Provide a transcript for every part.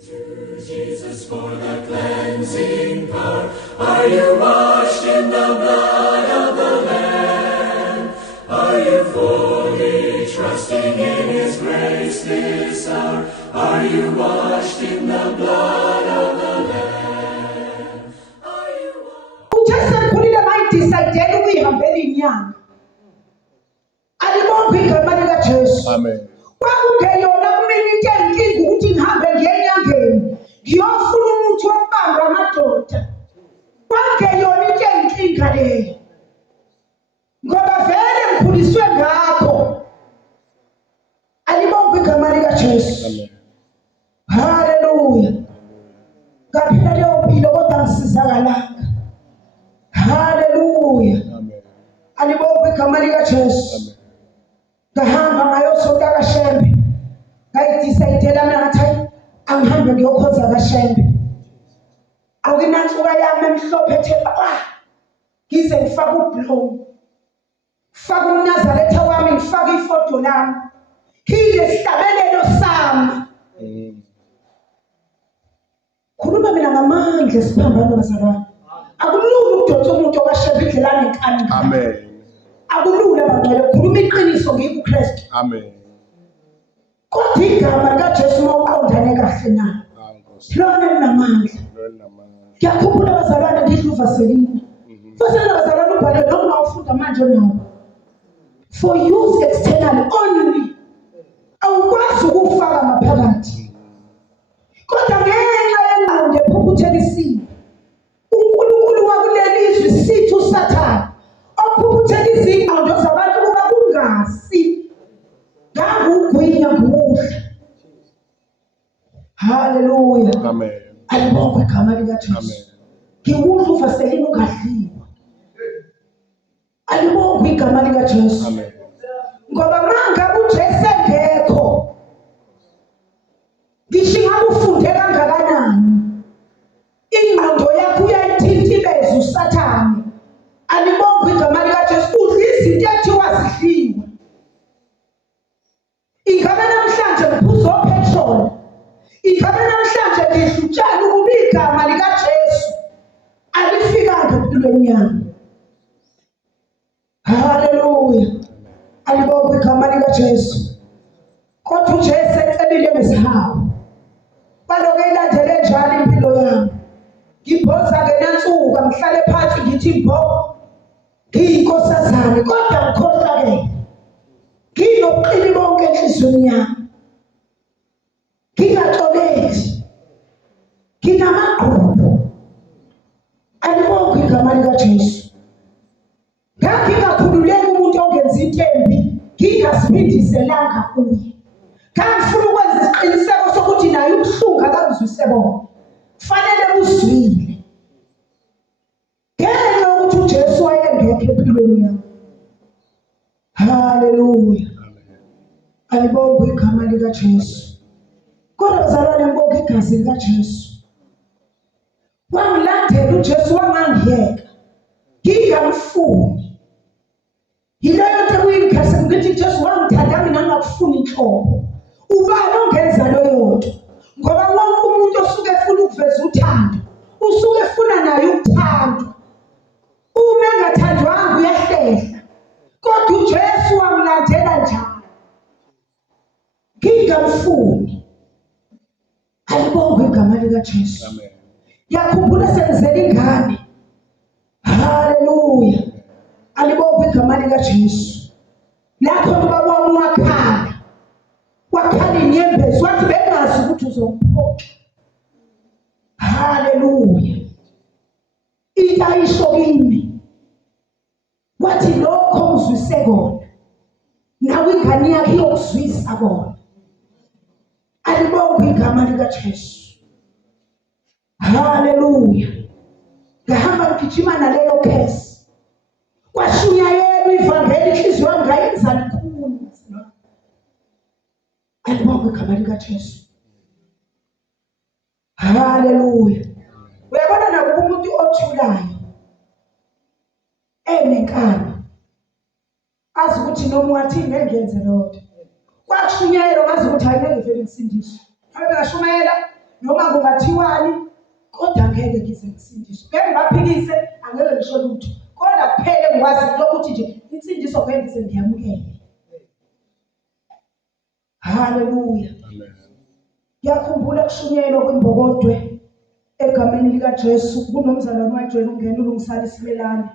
Jesus for the cleansing power. Are you washed in the blood of the Lamb? Are you fully trusting in His grace this hour? Are you washed in the blood of the Lamb? Are you washed? Just kulile mayidecidele ukuyihambela inyanga. Alibonke igama lika Jesu. Amen. Kwakungeyona kumele into enkinga ukuthi ngihambe ngenyangeni ngiyofuna umuthi wokubamba amadoda. Kwakungeyona into enkinga leyo. Ngoba vele ngikhuliswe ngakho. Alibonke igama lika Jesu. Amen. Hallelujah. Ngaphila leyo mpilo kodwa ngisizakalanga. Hallelujah. Amen. Alibonke igama lika Jesu. Amen. Ngahamba ngayosonta kaShembe. Ngayidecide mina ngathi angihambe ngiyokhoza kaShembe. Awukinansuka yami emhlophe ethe ngize ngifake ubloom. Faka umNazaretha wami ngifake ifoto lami. Kile sihlabelelo sami. Khuluma mina ngamandla siphambana bazalwane. Akulula ukudonsa umuntu okaShembe indlela nenkani. Amen. Akulula bangcwele khuluma iqiniso ngikuKristu. Amen. Kodwa igama likaJesu mawuqondane kahle nayo. Lona linamandla. Ngiyakhumbula abazalwane ngidluva selini. Futhi abazalwane ubhale noma ufunda manje nawo. For use externally only. Awukwazi ukufaka maphakathi. Kodwa ngenxa yengqondo ephuphuthelisile. uNkulunkulu wakuleli izwe sithi uSathane ophuphuthelisa izingqondo zabantu kuba kungasi. Ngakugwinya ngudla. Hallelujah. Amen. Alibonke igama likaJesu. Amen. Ngikudla uvaselini ungadliwa. Alibonke igama likaJesu. Amen. Ngoba mangabe uJesu engekho ngisho ngabe ufunde kangakanani ingqondo yakho uyayithintibeza uSathane. Alibonke igama likaJesu udla izinto ekuthiwa zidliwe. Ingabe namhlanje ngiphuza opetrol. Ingabe namhlanje ngidla utshani ukuba igama likaJesu alifikanga empilweni yami. Hallelujah. Alibonke igama likaJesu. Kodwa uJesu ecebile ngezihawu. Baloke ilandele njalo impilo yami. Ngibhoza ngenansuka ngihlale phansi ngithi mbo. Ngiyinkosazane kodwa ngikhohlakele. Nginobuqili bonke enhlizweni yami. Ngingaxoleki. Nginamagqubu. Alibonke igama likaJesu. Ngingakhululeki umuntu ongenza into embi, ngingasiphindiselanga kuye. Ngifuna ukwenza isiqiniseko sokuthi naye ubuhlungu akangizwise bona. Kufanele uzwile. Ngenxa yokuthi uJesu wayengekho empilweni yami. Hallelujah. Alibonke igama likaJesu. Kodwa bazalwane ngibonke igazi likaJesu. Wangilandela uJesu wangangiyeka. Ngingamfuni. Yileyo nto kuyinkhasi ngithi Jesu wangithanda mina ngakufuni inhlobo. Ubani ongenza leyo nto? Ngoba wonke umuntu osuke efuna ukuveza uthando, usuke efuna naye ukuthandwa. Uma engathandwanga uyahlehla. Kodwa uJesu wangilandela njalo. Ngingamfuni. Alibonke igama likaJesu. Amen. Ngiyakhumbula sengizele ingane. Hallelujah. Alibonke igama likaJesu. Lapho ubaba wami wakhala. Wakhala inyembezi wathi bengazi ukuthi uzomphoqa. Hallelujah. Itayisho kimi. Wathi lokho ngizwise kona. Nawe ingane yakhe iyokuzwisa kona. Alibonke igama likaJesu. Hallelujah. Ngahamba ngigijima naleyo case. Kwashunyayela ivangeli inhliziyo yami ngayenza likhulu. Alibonke igama likaJesu. Hallelujah. Uyabona nakuba umuntu othulayo enenkani azi ukuthi noma wathi ngengenze lodwa. Kwashunyayela ngazi ukuthi hayi ngeke vele ngisindiswe. Ngabe ngashumayela noma kungathiwani kodwa ngeke ngize ngisindiswe. Ngeke ngibaphikise, angeke ngisho lutho. Kodwa kuphele ngikwazi ukuthi nje insindiso ngeke ngize ngiyamukele. Haleluya. Ngiyakhumbula kushunyelwa kwimbokotwe egameni likaJesu. Kunomzalwane owayejwayele ukungena uLungisani Simelane,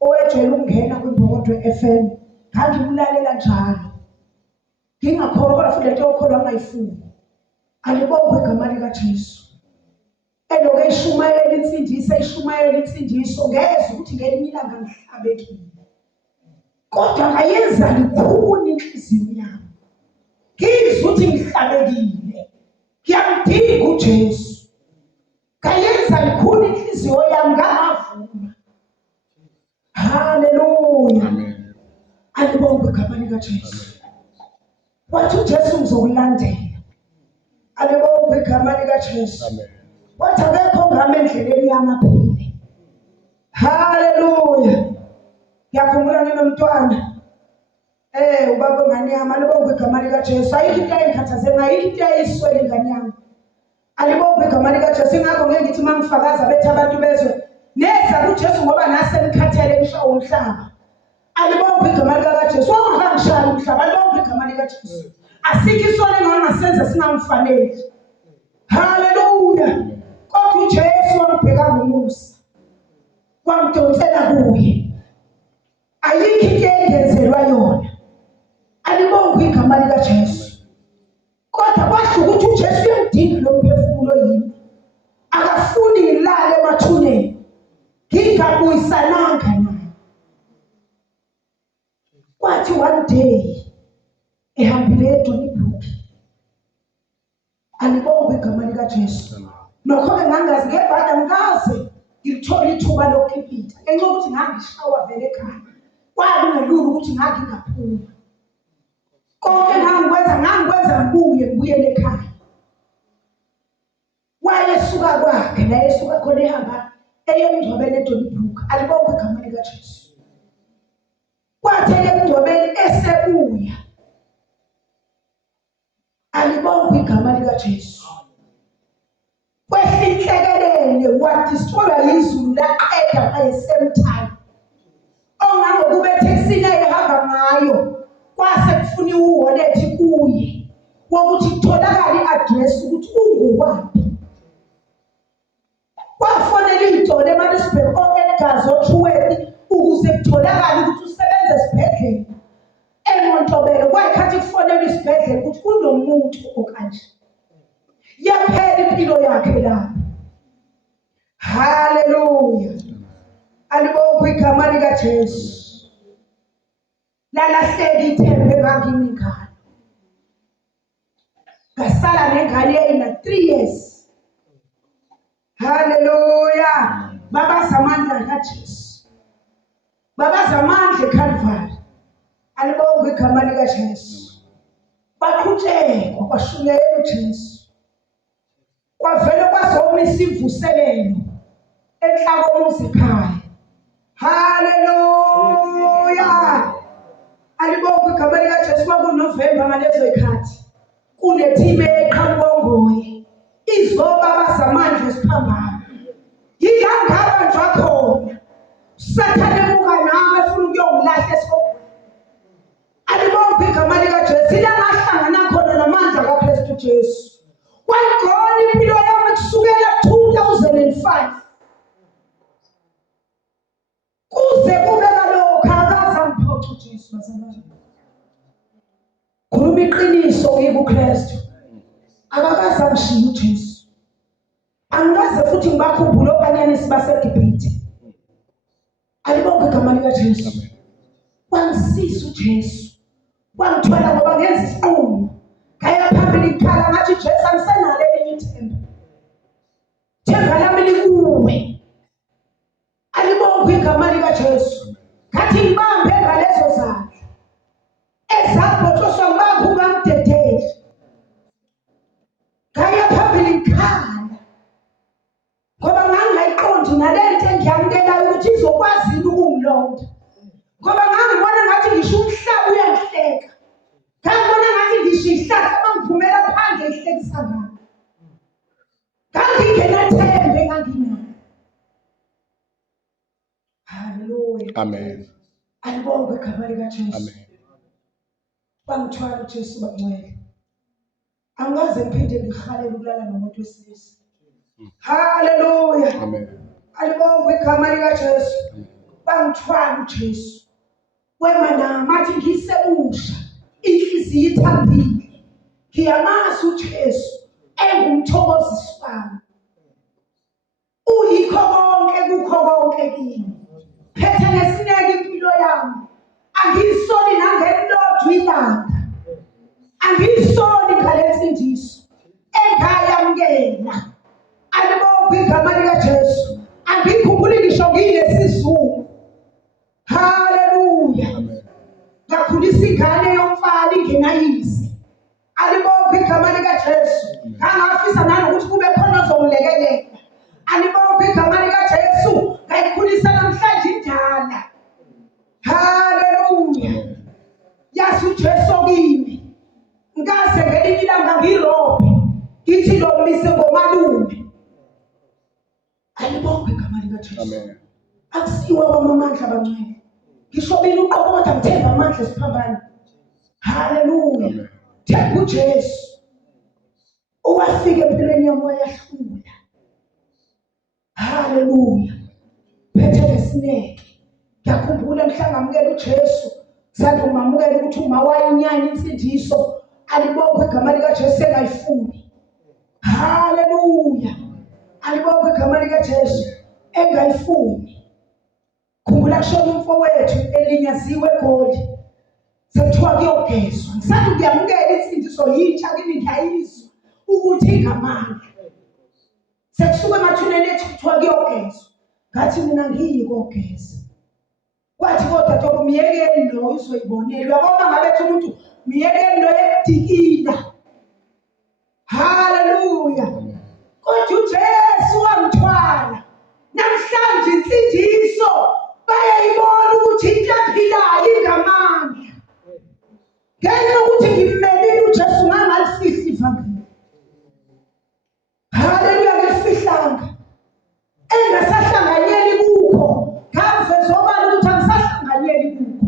owayejwayele ukungena kwimbokotwe FM. Ngangimlalela njalo, ngingakholwa kodwa futhi lento yokholwa ngayifuni. Alibonge igama likaJesu. Elokhu eshumayela insindiso, ngezwe ukuthi ngelinye ilanga ngihlabekile. Kodwa ngayenza likhuni inhliziyo yami. Ngizwe ukuthi ngihlabekile, ngiyamdinga uJesu. Ngayenza likhuni inhliziyo yami, ngavuma. Haleluya. Alibonge igama likaJesu. Wathi uJesu ngizokulandela. Alibonge igama likaJesu. Wathi akekho ngami endleleni yamaphili. Haleluya. Ngiyakhumbula nomntwana ubaba ngane yami. Alibonge igama likaJesu. Ayikho into ayikhathaze ngayo, ayikho into ayiswele ingane yami. Alibonge igama likaJesu. Ingakho ngeke ngithi mangifakaza bethi abantu bezwe neza kuJesu ngoba nase ngikhathele emhlaba umhlaba. Alibonge igama likaJesu. Wangangishaya umhlaba. Alibonge igama likaJesu. Asikho isona engangasenza singamfaneli. Haleluya. Kodwa uJesu wangibheka ngomusa, wangidonsela kuye. Ayikho into engenzelwa yona. Alibonge igama likaJesu. Kodwa kwasho ukuthi uJesu uyamdinga lo mphefumulo yini. Akafuni ngilale emathuneni ngingabuyisananga naye. Kwathi one day ehambile eDonibrook. Alibonge igama likaJesu. Nokho-ke ngangazi ngebhada ngikaze ngilithola ithuba lokukipita. Ngenxa yokuthi ngangishawa vele ekhaya. Kwakungelula ukuthi ngangingaphuma. Konke ngangikwenza ngibuyele ekhaya. Wayesuka kwakhe la esuka khona ehamba emngcwabeni eDonibrook. Alibonge igama likaJesu. Kwathi emngcwabeni esebuya. Alibonge igama likaJesu. Kwesinhlekelele wadistroya izulu laqeda by same time. Ongangokube taxini ehamba ngayo kwase kufuna uwallet kuye wokuthi kutholakala i-address ukuthi ungowaphi. Kwafonela iDolo eMaritzburg o-Edgars oTruworth ukuze kutholakale ukuthi usebenza esibhedlela eMontobelo. Kwayikhathi kufonela isibhedlela ukuthi kunomuntu okanje. Yaphela impilo yakhe lapho. Haleluya. Alibonge igama likaJesu. Lalahleka ithemba engangimi ngalo. Ngasala nengane yena 3 years. Haleluya. Babaza amandla kaJesu. Babaza amandla eCalvary. Alibonge igama likaJesu. Baqhutshekwa kwashunyelwa uJesu. Kwavele kwazomisa imvuselelo enhlaka komuzi ekhaya. Haleluya. Alibonge igama likaJesu. KwakuNovember ngalezo ikhathi kunethime eqhamukongoye izobabaza amandla esiphambano. Yingangaba nje khona Sathane ebuka nami efuna ukuyongilahla esibhedlela. Alibonge igama likaJesu. Ila ngahlangana khona namandla kaKristu Jesu. Wayigona impilo yami kusukela 2005 kuze kube kalokho akaza ngiphoxa uJesu wasemakhaya. Khuluma iqiniso kuKristu. Akakaza ngishiya uJesu. Angikaze futhi ngibakhumbula obanyanisi baseGibhithe. Alibonge igama likaJesu. Wangisiza uJesu. Wangithwala ngoba ngenza isiqumo. Ngaya phambili ngikhala ngathi Jesu angisenalo elinye ithemba. Themba lami likuwe. Alibonge igama likaJesu. Ngathi ngibambe ngalezo zandla. Ezaphothoswa ngibambe ungangidedeli. Ngaya phambili ngikhala. Ngoba ngangayiqondi nalento engiyamukelayo ukuthi izokwazini ukungilonda. Ngoba ngangibona ngathi ngisho umhlaba uyangihleka. Ngangibona ngathi ngisho ihlahla mangiphumela phandle ihlekisa ngami. Amen. Alibonge igama likaJesu. Amen. Bangithwala uJesu bangcwele. Angaze ngiphinde ngihalele ukulala nomuntu wesilisa. Hallelujah. Amen. Alibonge igama likaJesu. Bangithwala uJesu. Wema nami athi ngisemusha inhliziyo ithambile. Ngiyamazi uJesu engumthokozisi wami. Uyikho konke kukho konke kimi. Phethe nesineke impilo yami. Angisoli nangelilodwa ilanga. Angisoli ngalensindiso engayamukela. Alibonge igama likaJesu. Angikhumbuli ngisho ngiyilesizulu. Hallelujah. Ngakhulisa ingane yomfana ingenayisi. Alibonge igama likaJesu. Ngangafisa nanokuthi kube khona ozongilekelela. Alibonge igama likaJesu. Ngayikhulisa namhlanje indala. Hallelujah. Yazi uJesu kimi. Ngase ngelinye ilanga ngirobhe. Ngithi lo mise ngomalume. Alibonge igama likaJesu. Amen. Akusiwa kwamamandla abangcwele. Ngisho mina uqokoda ngithemba amandla esiphambana. Hallelujah. Amen. Themba uJesu. Owafika empilweni yami wayahlula. Hallelujah. Phethe lesineke. Ngiyakhumbula mhla ngamukela uJesu. Sathi umamukela ukuthi uma wayinyanya insindiso. Alibonge igama likaJesu engayifuni. Hallelujah. Alibonge igama likaJesu engayifuni. Khumbula kushona umfowethu elinyaziwe eGoli. Sekuthiwa kuyogezwa. Ngisathi ngiyamukela insindiso yitsha kimi ngiyayizwa ukuthi ingamanga. Sekusuka emathuneni ethi kuthiwa kuyogezwa. Ngathi mina ngiyikogeza. Kwathi kodwa Thoko miyekeni lo uzoyibonelwa. Ngoba ngabethi umuntu miyekeni lo ekudikila. Hallelujah. Kodwa uJesu wamthwala. Namhlanje insindiso bayayibona ukuthi into ephilayo ingamandla. Ngenxa yokuthi ngimmelile uJesu ngangalifihla ivangeli. Hallelujah, ngelifihlanga. Engasahlanganyeli kukho. Ngaveza obala ukuthi angisahlanganyeli kukho.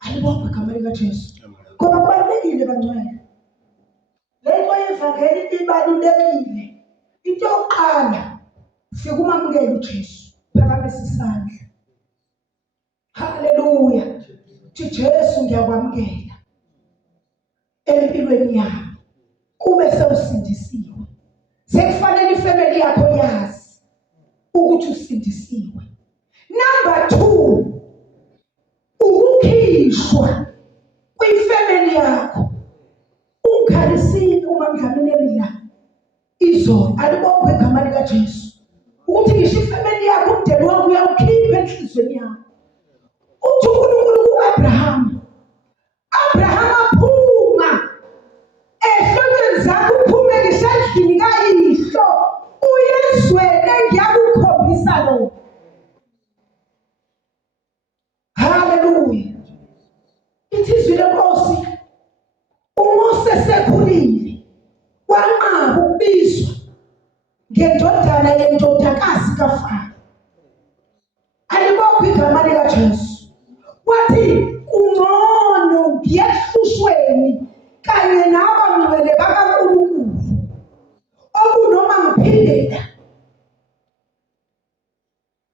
Alibonge igama likaJesu. Ngoba kubalulekile bangcwele. Lento yevangeli ibalulekile. Into yokuqala sikumamukela uJesu. Phakamisa isandla. Hallelujah. Jesu ngiyakwamukela empilweni yami. Kube sewusindisiwe. Sekufanele ifamily yakho yazi ukuthi usindisiwe. Number 2, ukukhishwa kwifamily yakho. Ungikhalisile uma ngidlamini emidlalo. Izolo alibonge igama likaJesu. Ukuthi ngisho ifamily yakho umndeni wakho uyawukhipha enhlizweni yakho. Uthi uNkulunkulu ku-Abraham aphuma ehlotsheni zakho uphume ngisandlini kayihlo uyezwele ngiyakukhombisa lo. Hallelujah. Ithizwi lenkosi uMose sekhulile wanqaba ukubizwa ngendodana yendodakazi kaFaro. Alibonge igama likaJesu. Wathi kungcono ngiyehlushweni kanye nabangcwele bakaNkulunkulu okunoma ngiphilela.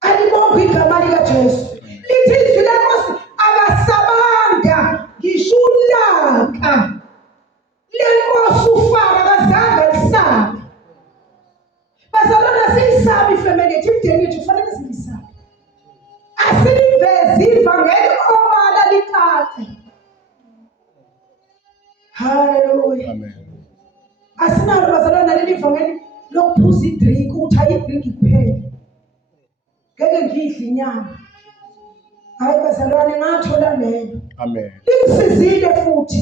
Alibonge igama likaJesu. Lithi izwi lenkosi akasabanga ngisho ulaka lenkosi uFaro akazange lisabe. Bazalwana siyisabe ifamily yethu imndeni yethu kufanele siyisabe. Asiliveze ivangeli obala likade. Hallelujah. Amen. Asinalo bazalwana leli ivangeli lokuphuza idrink ukuthi ayidrink kuphela. Ngeke ngidle inyama. Hayi bazalwane ngathola lelo. Amen. Lingisizile futhi.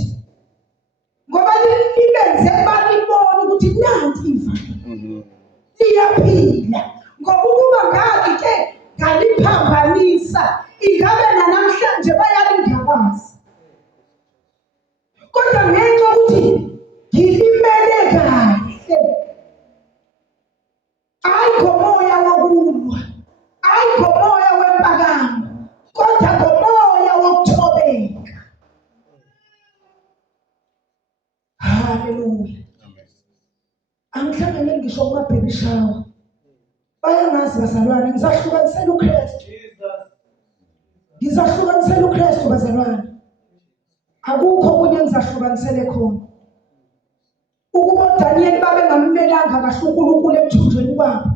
Ngoba libenze balibona ukuthi nanti ivangeli. Liyaphila. Ngoba ukuba ngaki ke ngaliphambanisa ingabe namhlanje bayalingabaza. Kodwa ngenxa ukuthi ngilimele kahle. Ayikho moya wokulwa. Ayikho moya Angihlangane ngisho kuma-baby shower. Bayangazi bazalwane, ngizahlukanisela uKristu. Ngizahlukanisela uKristu bazalwane. Akukho okunye engizahlukanisele khona. Ukuba Daniel babe ngammelanga kahle uNkulunkulu ekuthunjweni kwabo.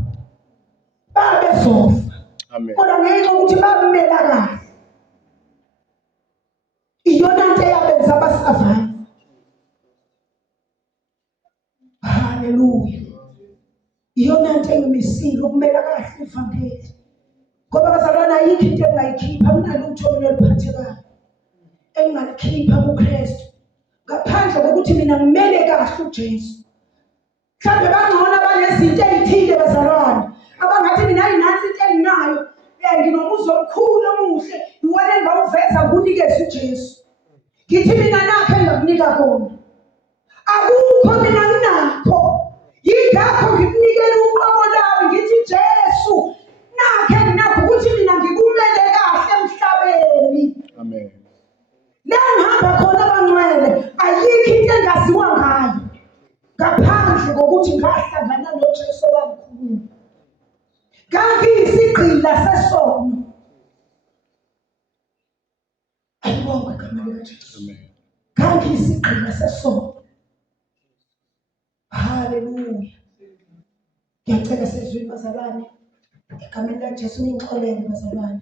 Babezofa. Amen. Kodwa ngenxa ukuthi bamela kahle. Iyona nto eyabenza abasurvive. Hallelujah. Iyona nto engimisile ukumela kahle ivangeli. Ngoba bazalwane ayikho into engayikhipha kunalo uthobelo oluphathekayo. Engalikhipha kuKristu. Ngaphandle kokuthi mina ngimele kahle uJesu. Mhlawumbe bangcono abanezinto ezithile bazalwane. Abangathi mina ayinansi into enginayo. Nginomuzo omkhulu omuhle. Iwona engawuveza kunikeza uJesu. Ngithi mina nakho engakunika kona. Akukho mina nginakho. Yingakho ngikunikela uqobo lami ngithi Jesu nakho enginakho ukuthi mina ngikumele kahle emhlabeni. Amen. La ngihamba khona abangcwele ayikho into engaziwa ngayo. Ngaphandle kokuthi ngahlangana noJesu wangikhulula. Ngangiyisigqila sesono. Ayibonge igama likaJesu. Amen. Ngangiyisigqila sesono. Hallelujah. Ngiyacela sezwini bazalwane. Egameni likaJesu ningixolele bazalwane.